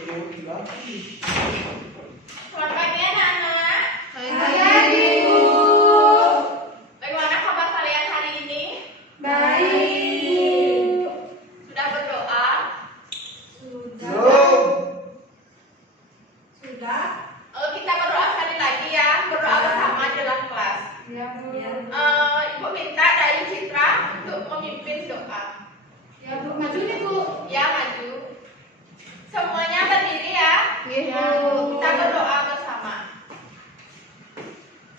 Selamat pagi anak-anak. Pagi, Bu. Bagaimana kabar kalian hari ini? Baik. Sudah berdoa? Sudah. Sudah. Kita berdoa sekali lagi ya. Berdoa bersama dalam kelas. Ya, Bu. Ibu minta dari Citra untuk memimpin doa. Ya, Bu. Maju nih, Bu. Ya, maju. Semuanya berdiri ya. Ya, Bu. Kita berdoa bersama.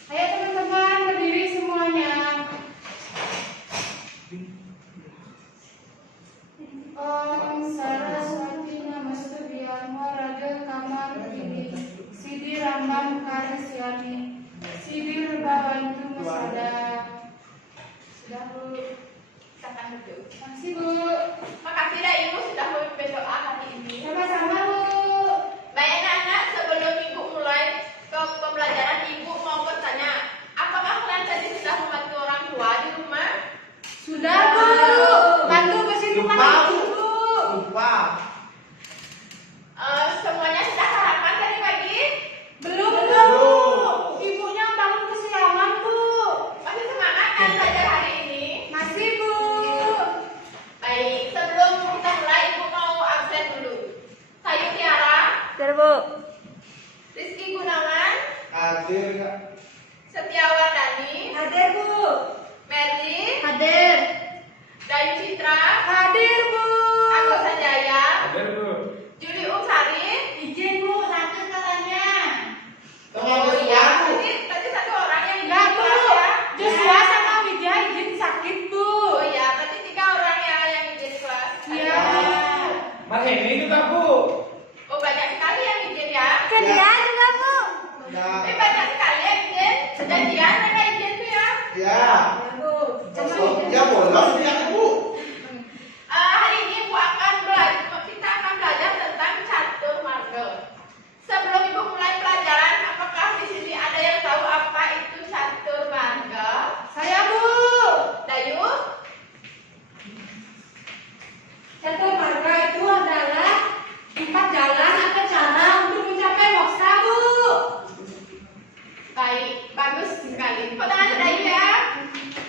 Ayo teman-teman berdiri semuanya. Om Saraswati Namastubiyan Warada Kamar Kini Siddhi Rambam Karisyani Siddhi Bawantu Masada. Sudah, Bu. Silakan duduk. Makasih, Bu. Makasih dah Ibu sudah memimpin doa hari ini. Sama-sama, Bu. Baik anak-anak, sebelum Ibu mulai ke pembelajaran, Ibu mau bertanya, apakah kalian tadi sudah membantu orang tua di rumah? Sudah, Bu. Bantu bersihkan ibu, Bu. Lupa. Semuanya sudah sarapan tadi pagi? Belum, Bu. Belum. Ibunya bangun kesiangan, Bu. Masih semangat kan belajar hari ini? Masih, Bu. Baik, sebelum kita mulai, Ibu mau absen dulu. Sayu Tiara, Bu. Rizky Gunawan, Hadir Kak. Setiawardani, Hadir, Bu. Merly, Hadir. Dayu Citra, Hadir, Bu. Agus Sanjaya, Hadir Bu. Juli Umsari. Izin, Bu. Sakit katanya. Oh iya, tadi satu orang yang Enggak, izin Bu. kelas ya. Joshua sama Widya izin sakit, Bu. Oh iya, berarti 3 orang ya yang izin kelas. Iya. Mas ini juga Bu. Oh banyak sekali yang izin ya. Kalian juga, Bu. Ya. Banyak sekali yang izin. Janjian mereka izin tuh ya. Ya. Ya, Bu. Cuma Oh, izin. ya bolos ini aku Bu. Hari ini Ibu akan belajar, kita akan belajar tentang catur marga. Sebelum Ibu mulai pelajaran, apakah di sini ada yang tahu apa itu catur marga? Saya, Bu. Dayu? Catur marga itu adalah 4 jalan atau cara untuk mencapai moksa, Bu. Baik, bagus sekali. Tepuk tangan untuk Dayu ya.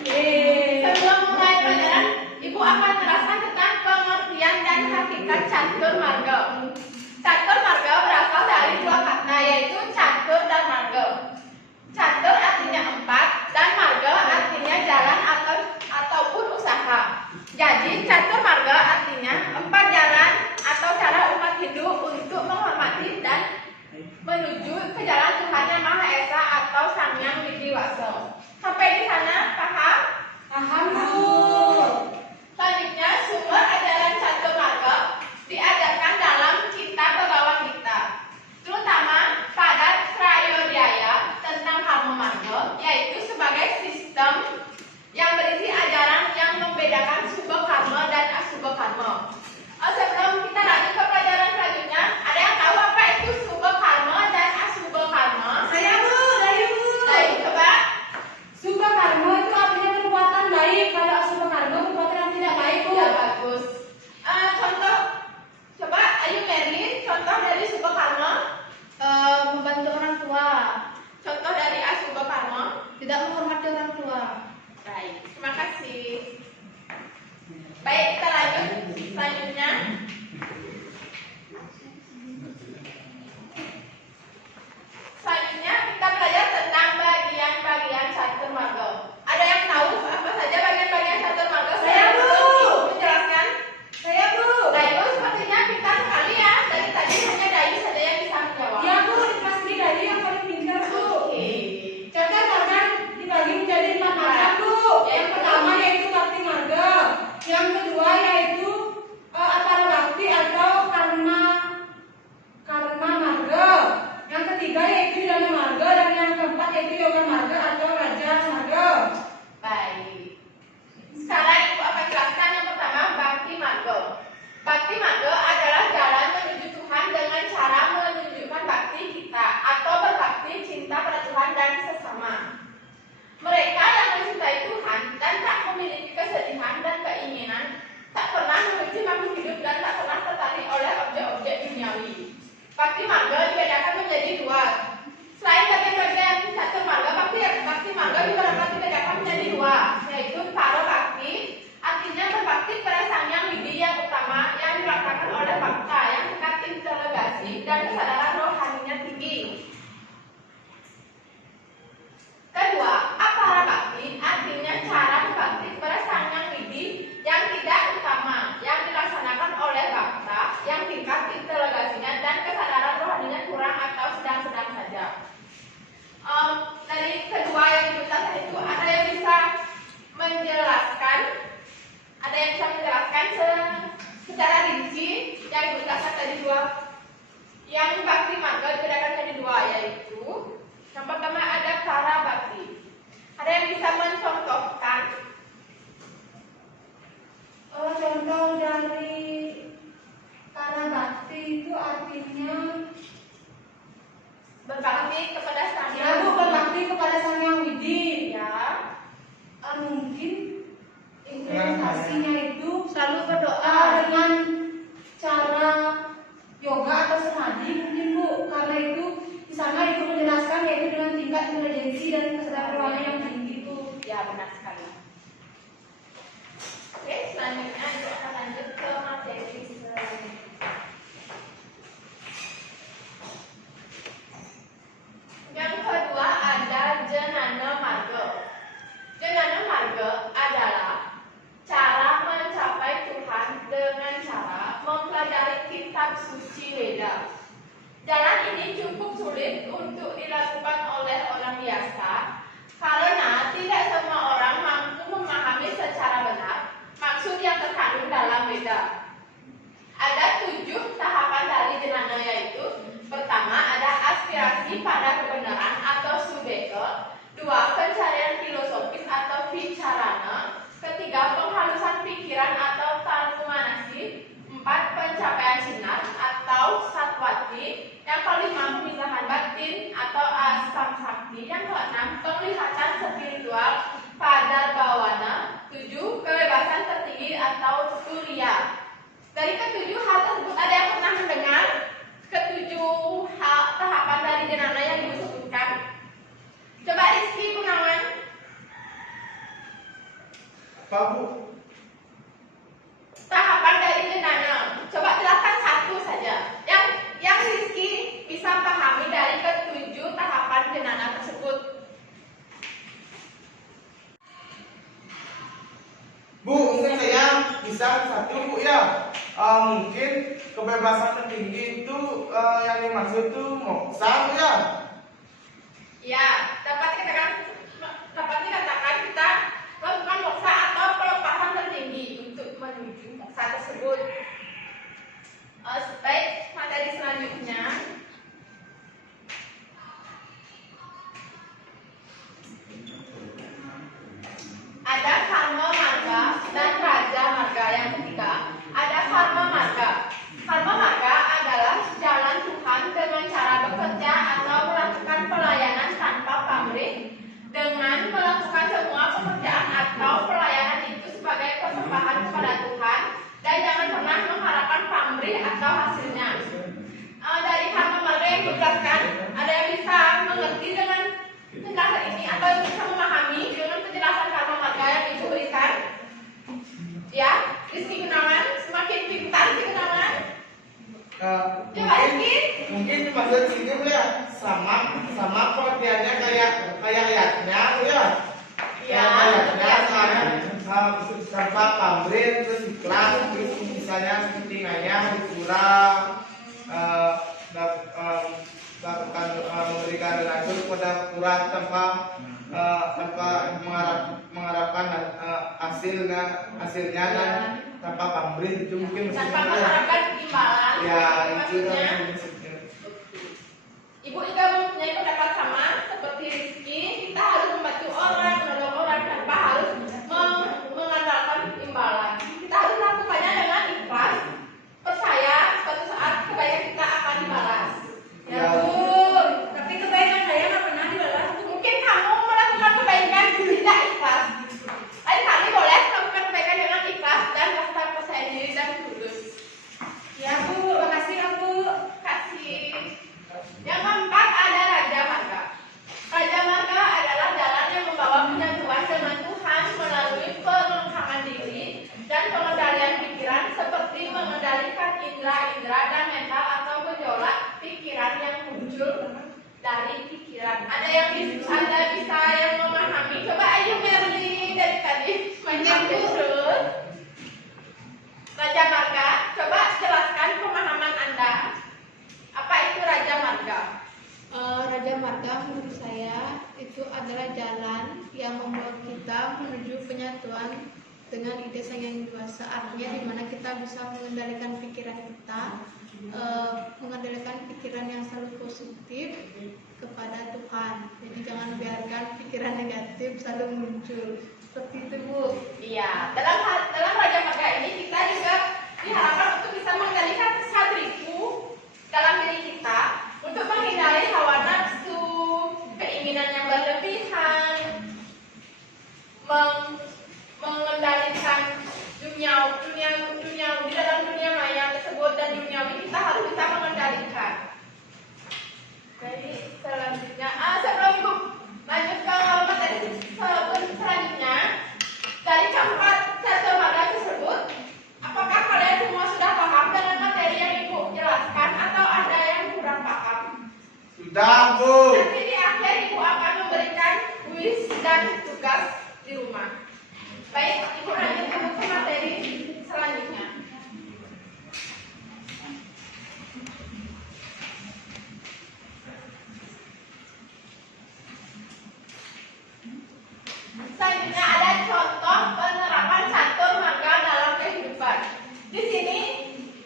Yeay. Sebelum mulai pelajaran, Ibu akan menjelaskan tentang pengertian dan hakikat catur marga. Catur marga berasal dari 2 kata, yaitu catur dan marga. Catur artinya 4 dan marga artinya jalan ataupun usaha. Jadi catur marga artinya 4 jalan atau cara umat Hindu untuk menghormati dan menuju ke jalan Tuhan Yang Maha Esa atau Sang Hyang Widiwasa. Sampai di sana paham? Paham, Bu. Selanjutnya, sumber ajaran catur marga diajarkan dalam Cita Bhagavat Gita, terutama pada Trayodhyaya tentang karma marga, yaitu sebagai sistem yang berisi ajaran yang membedakan subha karma dan asubha karma. Bakti marga dibedakan menjadi dua. Selain bagian-bagian catur marga, bakti marga juga dapat dibedakan menjadi dua, yaitu paro bakti, artinya berbakti pada sang yang widi yang utama yang dilaksanakan oleh bhakta yang tingkat intelektuasi dan kesadaran rohaninya tinggi. Kedua, apara bakti, artinya cara berbakti pada sang yang widi yang tidak utama yang dilaksanakan oleh bhakta yang tingkat intelektuasinya dan kesadaran rohaninya kurang atau sedang-sedang saja. Dari kedua yang dijelaskan itu ada yang bisa menjelaskan, secara rinci yang dijelaskan tadi dua. Yang bakti marga dibedakan menjadi dua, yaitu yang pertama ada cara bakti. Ada yang bisa mencontohkan? Contoh dari para bakti itu artinya Berbakti kepada sang ya yang Bu, berbakti kepada sang yang widi. ya. Mungkin implementasinya itu Selalu berdoa. dengan cara yoga atau senadi mungkin Bu, karena itu di sana itu menjelaskan yaitu dengan tingkat intelijensi dan kesadaran rohani yang tinggi Bu. Ya, benar sekali. Oke, selanjutnya kita akan lanjut ke materi selanjutnya. Yang kedua ada jenana marga. Jenana marga adalah cara mencapai Tuhan dengan cara mempelajari kitab suci Weda. Jalan ini cukup sulit untuk dilakukan oleh orang biasa karena tidak semua orang mampu memahami secara benar maksud yang terkandung dalam Weda. Ada 7 tahapan dari jenana, yaitu pertama ada aspirasi pada kebenaran atau subeka, 2 pencarian filosofis atau vicarana, ketiga penghalusan pikiran atau tanumanasi, 4 pencapaian sinar atau satwati, yang kelima pemisahan batin atau asam sakti, yang keenam penglihatan spiritual pada bawana, 7 kebebasan tertinggi atau turia. Dari ketujuh hal tersebut ada yang pernah mendengar ketujuh hal tahapan dari jenana yang disebutkan? Coba Rizky Gunawan. Apa Bu? Tahapan dari jenana. Coba jelaskan satu saja. Yang Rizky bisa pahami dari ketujuh tahapan jenana tersebut. Bu, mungkin saya bisa satu Bu ya. Mungkin kebebasan tertinggi itu yang dimaksud itu moksa Bu ya. Ya, dapat dikatakan kita melakukan moksa atau pelepasan tertinggi untuk menuju moksa tersebut. Baik, materi selanjutnya. Ada karma marga dan raja marga. Yang ketiga, ada karma marga. Karma marga adalah jalan Tuhan dengan cara bekerja atau melakukan pelayanan tanpa pamrih, dengan melakukan semua pekerjaan atau pelayanan itu sebagai persembahan kepada Tuhan dan jangan pernah mengharapkan pamrih atau hasilnya. Dari karma marga yang dijelaskan, ada yang bisa mengerti dengan penjelasan ini atau bisa memahami dengan penjelasan karma marga yang ibu berikan? Ya, Rizky Gunawan, semakin pintar Rizky Gunawan. Coba Rizky. Mungkin dimaksud sini Bu ya, sama pengertiannya kayak ayatnya Bu ya. Ya, Ayatnya soalnya tanpa pamrih terus ikhlas, terus misalnya seperti ngayah curang, melakukan memberikan racun kepada kurang tanpa mengharapkan hasilnya dan tanpa pamrih, itu mungkin Tanpa maksudnya mengharapkan imbalan. ya itu maksudnya. Ibu juga mempunyai pendapat sama seperti Rizky. Kita harus membantu orang, menolong orang tanpa harus mengandalkan imbalan. Kita harus melakukannya dengan ikhlas, percaya suatu saat kebaikan kita akan dibalas. Ya Bu. Tapi kebaikan saya nggak pernah dibalas. Mungkin kamu melakukan kebaikan tidak ikhlas. Lain kali boleh melakukan kebaikan dengan ikhlas dan rasa percaya diri dan tulus. Ya Bu, makasih ya Bu. Kasih. Anda bisa yang memahami? Coba ayo Merli dari tadi main terus. Raja Marga, coba jelaskan pemahaman Anda. Apa itu Raja Marga? Raja Marga menurut saya itu adalah jalan yang membawa kita menuju penyatuan dengan ide sang yang dewasa, artinya di mana kita bisa mengendalikan pikiran kita, mengendalikan pikiran yang selalu positif kepada Tuhan. Jadi jangan biarkan pikiran negatif selalu muncul. Seperti itu, Bu. Iya, dalam Raja Marga ini kita juga diharapkan untuk bisa mengendalikan sadriku dalam diri kita untuk menghindari hawa nafsu, keinginan yang berlebihan, mengendalikan dunia di dalam dunia maya tersebut, dan duniawi kita harus bisa mengendalikan. Jadi selanjutnya, sebelum Ibu lanjut ke materi selanjutnya, dari keempat catur marga tersebut, apakah kalian semua sudah paham dengan materi yang Ibu jelaskan atau ada yang kurang paham? Sudah, Bu. Nanti di akhir Ibu akan memberikan kuis dan tugas di rumah. Baik, Ibu lanjut ke materi selanjutnya. Selanjutnya ada contoh penerapan catur marga dalam kehidupan. Di sini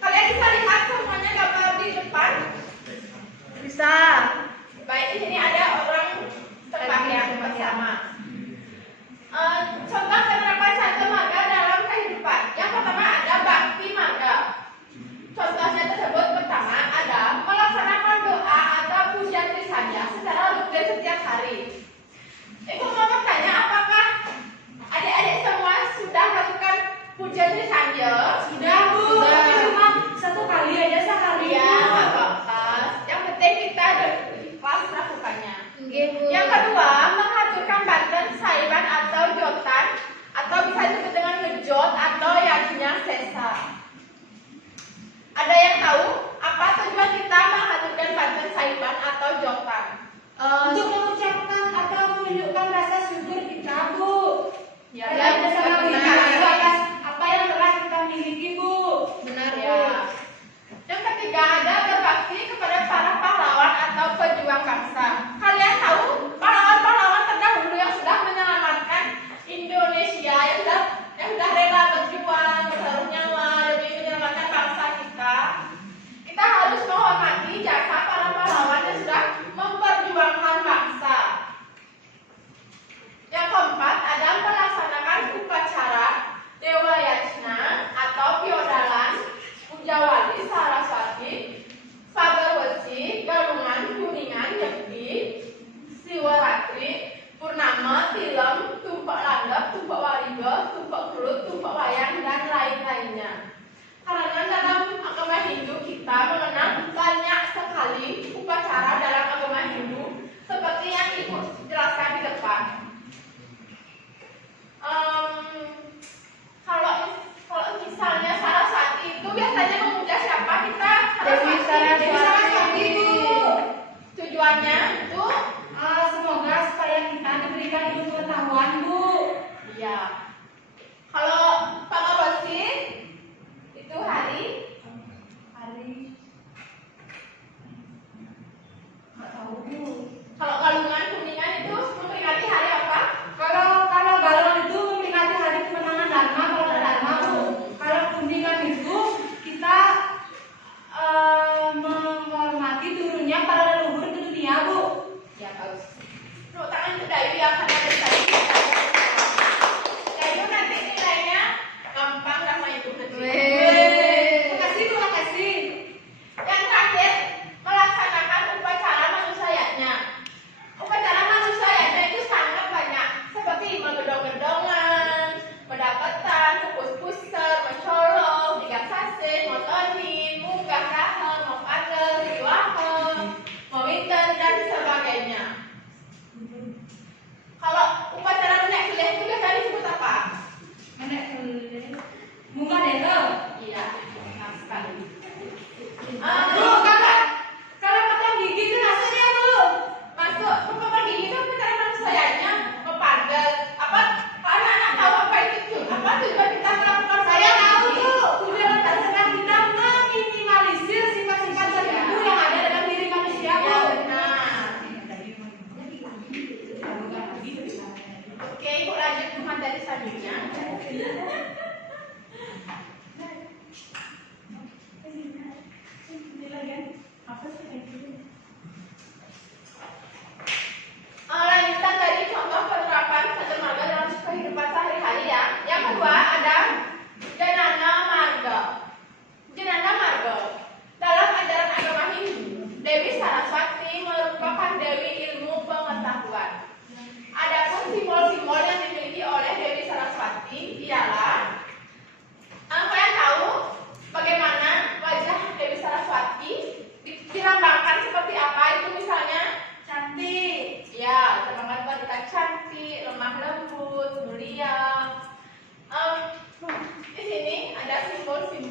kalian bisa lihat semuanya gambar di depan. Bisa. Baik, di sini ada orang tebak yang bersama. Contoh penerapan catur marga dalam kehidupan. Yang pertama ada bakti marga. Contohnya tersebut pertama ada melaksanakan doa atau pujian Trisanya secara rutin setiap hari. Ibu mau bertanya, apakah adik-adik semua sudah melakukan pujian Trisanya? Sudah, Bu. Sudah. Tapi cuma satu kali aja sekali. Iya, nggak apa-apa. Yang penting kita ikhlas melakukannya. Nggih, Bu. Yang kedua, mengaturkan banten, saiban atau jotan, atau bisa disebut dengan ngejot atau yajnya sesa. Ada yang tahu apa tujuan kita mengaturkan banten, saiban atau jotan? Untuk mengucapkan atau menunjukkan rasa syukur kita, Bu. Ya, Dan benar. rasa terima atas apa yang telah kita miliki, Bu. Benar, Bu. Ya. Yang ketiga ada berbakti kepada para pahlawan atau pejuang bangsa. Kalian tahu pahlawan-pahlawan terdahulu yang sudah menyelamatkan Indonesia, yang sudah rela berjuang bertaruh nyawa demi menyelamatkan bangsa kita. Kita harus menghormati jasa para pahlawan yang sudah memperjuangkan bangsa. Yang keempat ada melaksanakan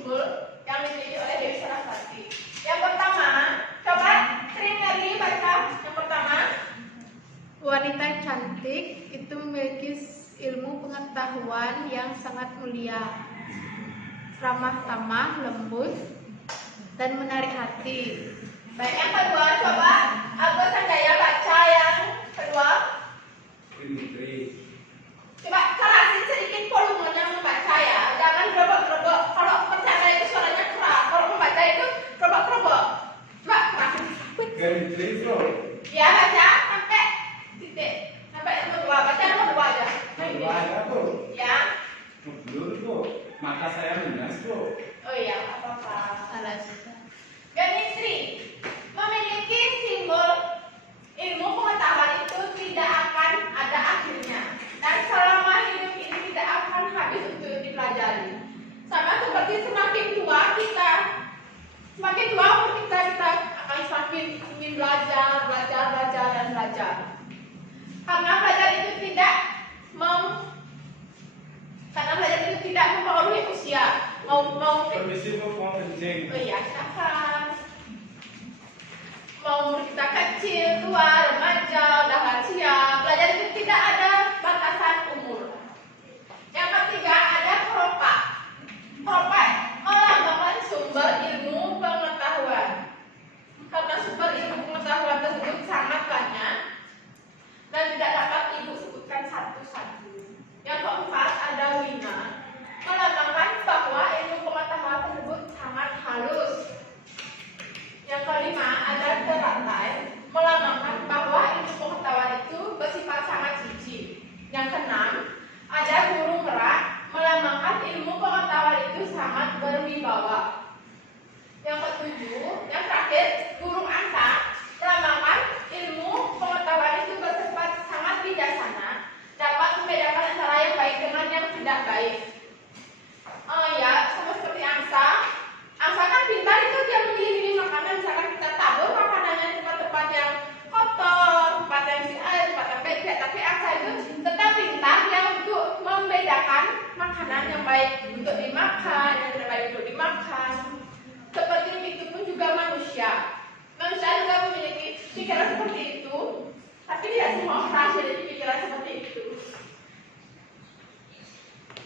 unggul yang dimiliki oleh Dewi Saraswati. Yang pertama, coba Trin lagi baca. Yang pertama, Wanita cantik itu memiliki ilmu pengetahuan yang sangat mulia, ramah tamah, lembut, dan menarik hati. baik. Yang kedua, coba Agus Sanjaya baca yang kedua. Coba kerasin sedikit volumenya membaca ya, jangan gerobak-gerobak. Kalau percaya itu suaranya keras, kalau membaca itu gerobak-gerobak. Coba kerasin. Ya baca sampai titik, sampai yang kedua. Baca yang kedua aja. Ya. Mata saya minus, Bu. Oh iya, nggak apa-apa. Salah. Ganistri memiliki simbol ilmu pengetahuan itu tidak akan ada akhirnya dan selama hidup ini tidak akan habis untuk dipelajari. Sama seperti semakin tua umur kita akan semakin ingin belajar dan belajar. Karena belajar itu tidak mempengaruhi usia. Permisi, Bu, mau kencing. Oh iya, silakan. Mau umur kita kecil, tua, remaja, udah lansia, belajar itu tidak ada batasan umur. Yang ketiga ada keropak. Keropak melambangkan sumber ilmu pengetahuan. Karena sumber ilmu pengetahuan tersebut sangat banyak dan tidak dapat ibu sebutkan satu-satu. Yang keempat ada wina, melambangkan bahwa ilmu pengetahuan tersebut sangat halus. Yang kelima ada teratai, melambangkan bahwa ilmu pengetahuan itu bersifat sangat jijik. Yang keenam ada burung merak, melambangkan ilmu pengetahuan itu sangat berwibawa. Yang ketujuh, yang terakhir burung angsa, melambangkan ilmu pengetahuan itu bersifat sangat bijaksana, dapat membedakan antara yang baik dengan yang tidak baik. Ya, sama seperti angsa. Angsa kan pintar itu dia memilih makanan. Misalkan kita tabur makanannya di tempat-tempat yang kotor, tempat yang isi air, tempat yang becek. Tapi angsa itu tetap pintar dia untuk membedakan makanan yang baik untuk dimakan, yang tidak baik untuk dimakan. Seperti itu pun juga manusia. Manusia juga memiliki pikiran seperti itu, tapi tidak semua orang memiliki pikiran seperti itu.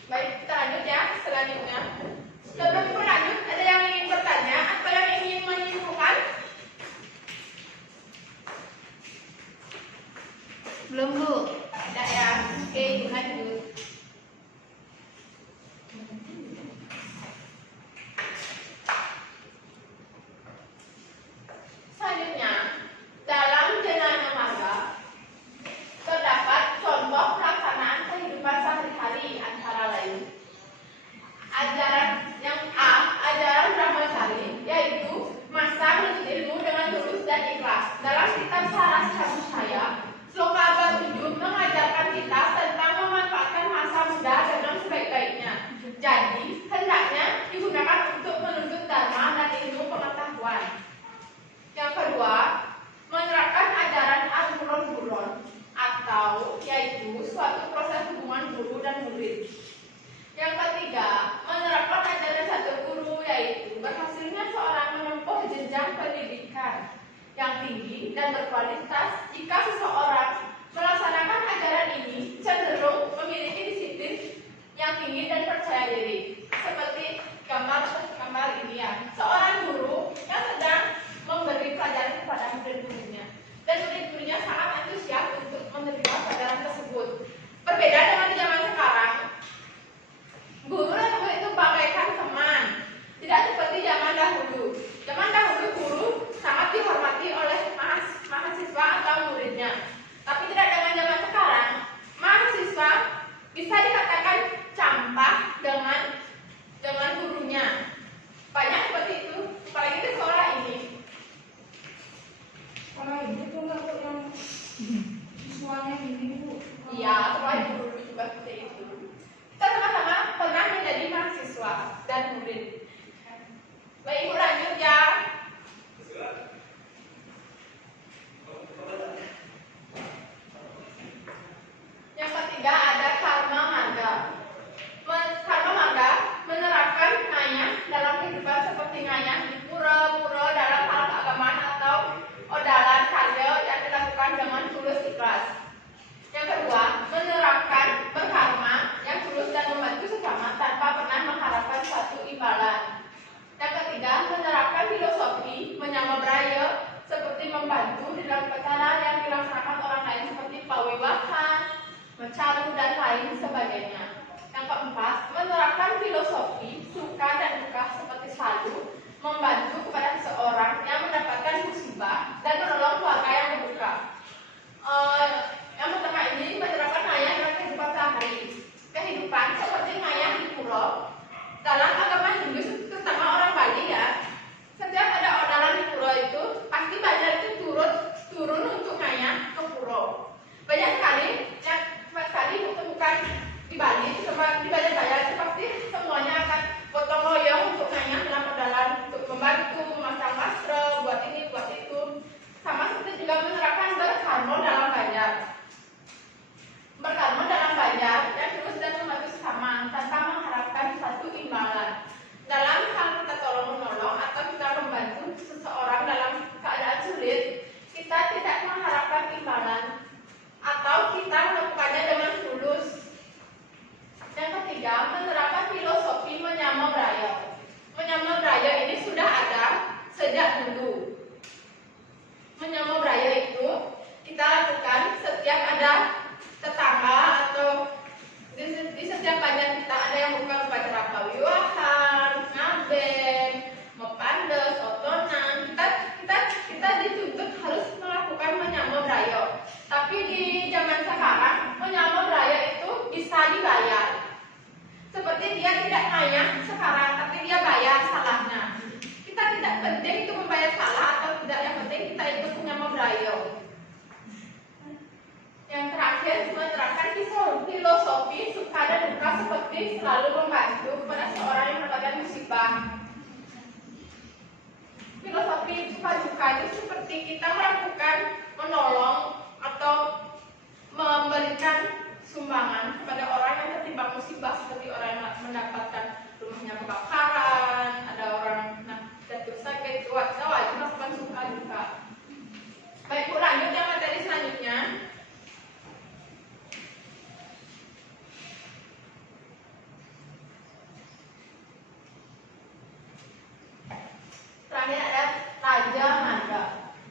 Baik, kita lanjut ya selanjutnya. Sebelum kita lanjut, ada yang ingin bertanya atau yang ingin menyimpulkan? Belum, Bu. Ada ya. Oke, lanjut. Selanjutnya, dalam jenayah marga terdapat contoh pelaksanaan kehidupan sehari-hari antara lain. Ajaran yang A, ajaran Brahmacari, yaitu masa menuntut ilmu dengan tulus dan ikhlas. Dalam kitab Saras Saya, Sloka abad 7 mengajarkan kita tentang memanfaatkan masa muda dengan sebaik-baiknya. Jadi, hendaknya digunakan untuk menuntut dharma dan ilmu pengetahuan. Yang kedua, menerapkan ajaran Al-Buron atau yaitu suatu proses hubungan guru dan murid. Yang ketiga, menerapkan ajaran satu guru yaitu berhasilnya seorang menempuh jenjang pendidikan yang tinggi dan berkualitas jika seseorang melaksanakan ajaran ini cenderung memiliki disiplin yang tinggi dan percaya diri. Seperti gambar ini ya, seorang guru yang sedang memberi pelajaran kepada murid-muridnya dan murid-muridnya sangat antusias untuk menerima pelajaran tersebut. Berbeda dengan di zaman sekarang, guru dan murid itu bagaikan teman, tidak seperti zaman dahulu. Zaman dahulu guru sangat dihormati oleh mahasiswa atau muridnya, tapi tidak dengan zaman sekarang. Mahasiswa bisa dikatakan campak dengan gurunya. Banyak seperti itu, apalagi di sekolah ini. Kalau ini tuh nggak kok yang siswanya gini, Bu. Iya, sekolah dulu juga seperti itu. Kita sama-sama pernah menjadi mahasiswa dan murid. Baik, Ibu lanjut ya. Yang ketiga ada karma marga. Karma marga menerapkan naya dalam membantu kepada seseorang yang mendapatkan musibah dan menolong keluarga yang berduka. Yang pertama ini menerapkan maya dalam kehidupan sehari. Kehidupan seperti maya di pura. Dalam agama Hindu, terutama orang Bali ya, setiap ada ordalan di pura itu pasti banyak itu turun untuk maya ke pura. Banyak sekali bukan di Bali, cuma di banyak itu pasti semuanya akan gotong royong untuk maya dalam ordalan, untuk membantu memasang masker, buat ini buat itu. Sama seperti juga menerapkan berkarma dalam banjar. Berkarma dalam banjar yang terus dan membantu sesama tanpa mengharapkan satu imbalan. Dalam hal kita tolong menolong atau kita membantu seseorang dalam keadaan sulit, kita tidak mengharapkan imbalan atau kita melakukannya dengan tulus. Yang ketiga, menerapkan filosofi menyama braya. Menyama braya ini sudah ada sejak dulu. Menyama braya itu kita lakukan setiap ada tetangga atau di setiap banyak kita ada yang bukan upacara pawiwahan, ngaben, mepandes, otonan. Kita dituntut harus melakukan menyama braya. Tapi di zaman sekarang menyama braya itu bisa dibayar. Seperti dia tidak maya sekarang, tapi dia bayar salahnya. Kita tidak penting itu membayar salah atau tidak, yang penting kita itu punya membraya. Yang terakhir, menerapkan filosofi suka dan duka seperti selalu membantu kepada seorang yang mendapatkan musibah. Filosofi suka duka itu seperti kita melakukan menolong atau memberikan sumbangan kepada orang yang tertimpa musibah, seperti orang yang mendapatkan rumahnya kebakaran, ada orang jatuh sakit, itu wajib melakukan suka duka. Baik Bu, lanjut yang materi selanjutnya. Terakhir ada Raja Marga.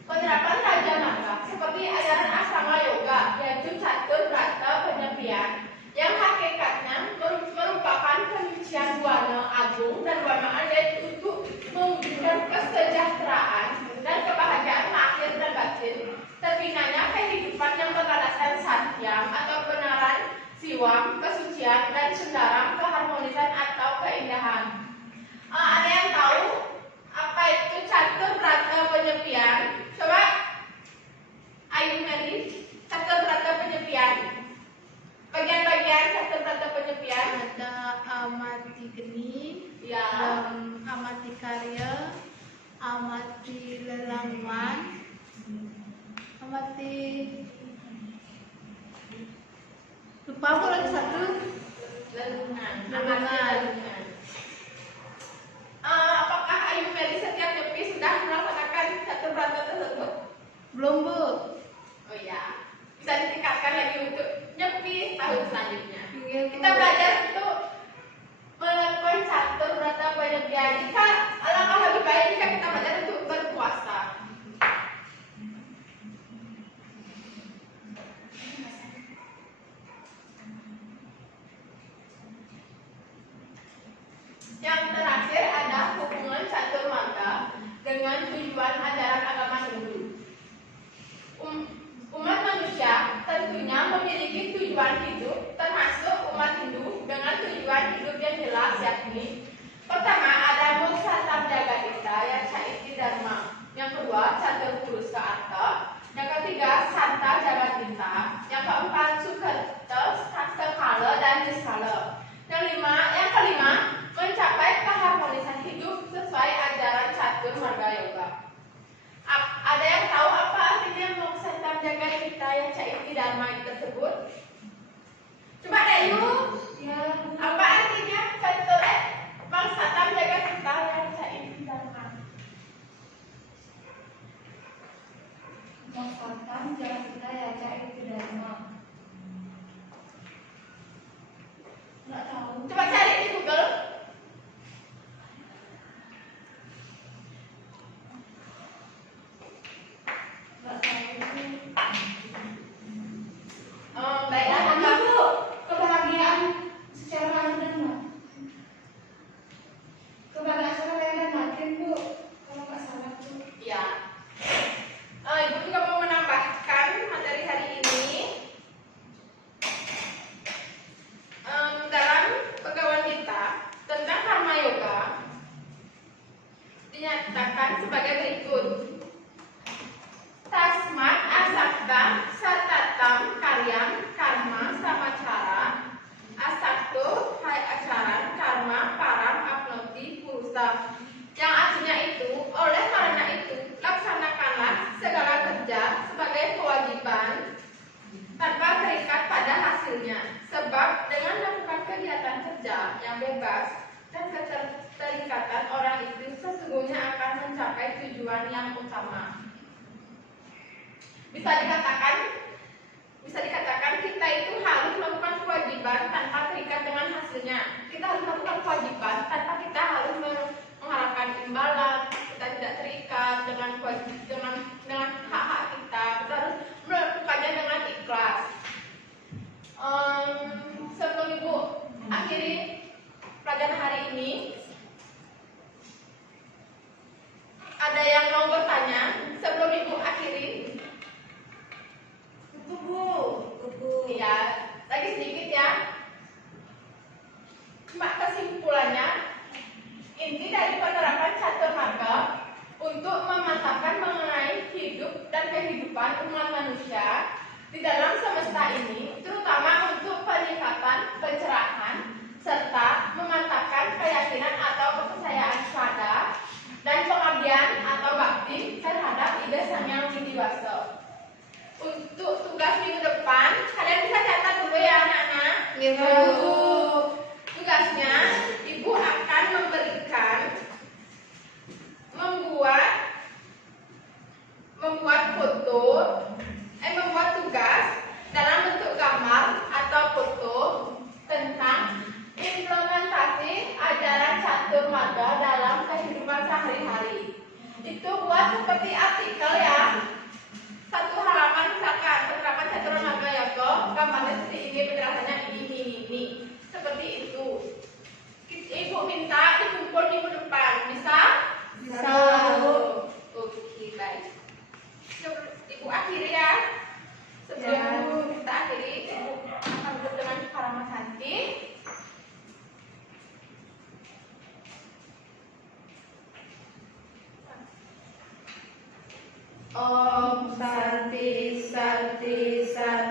Penerapan Raja Marga seperti ajaran asrama yoga, yaitu catur brata penyepian, yang hakikatnya merupakan penyucian warna agung dan warna alit untuk mewujudkan kesejahteraan dan kebahagiaan lahir dan batin. Terbinanya kehidupan yang berlandaskan satyam atau kebenaran, siwam, kesucian, dan sundaram, keharmonisan atau keindahan. Ada yang tahu apa itu catur brata penyepian? Coba Ayu Meli, catur brata penyepian. Bagian-bagian catur brata penyepian Ada amati geni, ya, amati karya, amati lelaman, amati lupa aku lagi satu. lelungan. Lelungan. Apakah Ayu Meli setiap nyepi sudah melaksanakan catur brata tersebut? Belum Bu. Oh iya, bisa ditingkatkan lagi untuk nyepi tahun selanjutnya. Iya, Bu. Kita belajar untuk melakukan catur brata penyepian. Jika alangkah lebih baik jika kita belajar untuk berpuasa. Yang terakhir ada hubungan catur marga dengan tujuan ajaran agama Hindu. Umat manusia tentunya memiliki tujuan hidup, termasuk umat Hindu dengan tujuan hidup yang jelas, yakni pertama ada moksa samjaga ita yacha iti dharma, yang kedua catur purusa arta, yang ketiga santa jagatita, yang keempat sukerta skala dan niskala, yang kelima mencapai keharmonisan hidup sesuai ajaran catur marga yoga. Ada yang tahu apa artinya moksa samjaga ita yacha iti dharma tersebut? Coba deh yuk. Ya, Apa artinya catur moksa samjaga ita yacha iti dharma? masakan jangan kita ya cari itu dharma. Nggak tahu. Coba cari di Google. Nggak tahu. Baiklah, Apa Bu? Kebahagiaan secara lahir dan batin. Kebahagiaan secara lahir dan batin Bu. Gustaf. Yang artinya itu, oleh karena itu, laksanakanlah segala kerja sebagai kewajiban tanpa terikat pada hasilnya. Sebab dengan melakukan kegiatan kerja yang bebas dan keterikatan orang itu sesungguhnya akan mencapai tujuan yang utama. Bisa dikatakan kita itu harus melakukan kewajiban tanpa terikat dengan hasilnya. Kita harus melakukan kewajiban tanpa kita harus mengharapkan imbalan. Kita tidak terikat dengan hak-hak kita. Kita harus melakukannya dengan ikhlas. Sebelum Ibu akhiri pelajaran hari ini, ada yang mau bertanya sebelum Ibu akhiri? Ya, lagi sedikit ya. Kesimpulannya, inti dari penerapan catur marga untuk memantapkan mengenai hidup dan kehidupan umat manusia di dalam semesta ini, terutama untuk peningkatan pencerahan serta memantapkan keyakinan atau kepercayaan pada dan pengabdian atau bakti terhadap ide Sang Hyang Widiwasa. Untuk tugas minggu depan, kalian bisa catat dulu ya anak-anak. Tugasnya, Ibu akan membuat tugas dalam bentuk gambar atau foto tentang implementasi ajaran catur marga dalam kehidupan sehari-hari. Itu buat seperti artikel ya. Satu halaman misalkan penerapan catur marga ya kok, gambarnya seperti ini, penjelasannya ini. Seperti itu. Ibu minta dikumpul minggu depan, bisa? Bisa. Oke, baik. Ibu akhiri ya. Sebelum kita akhiri, Ibu akan duduk dengan halaman cantik. Om Santi Santi Santi.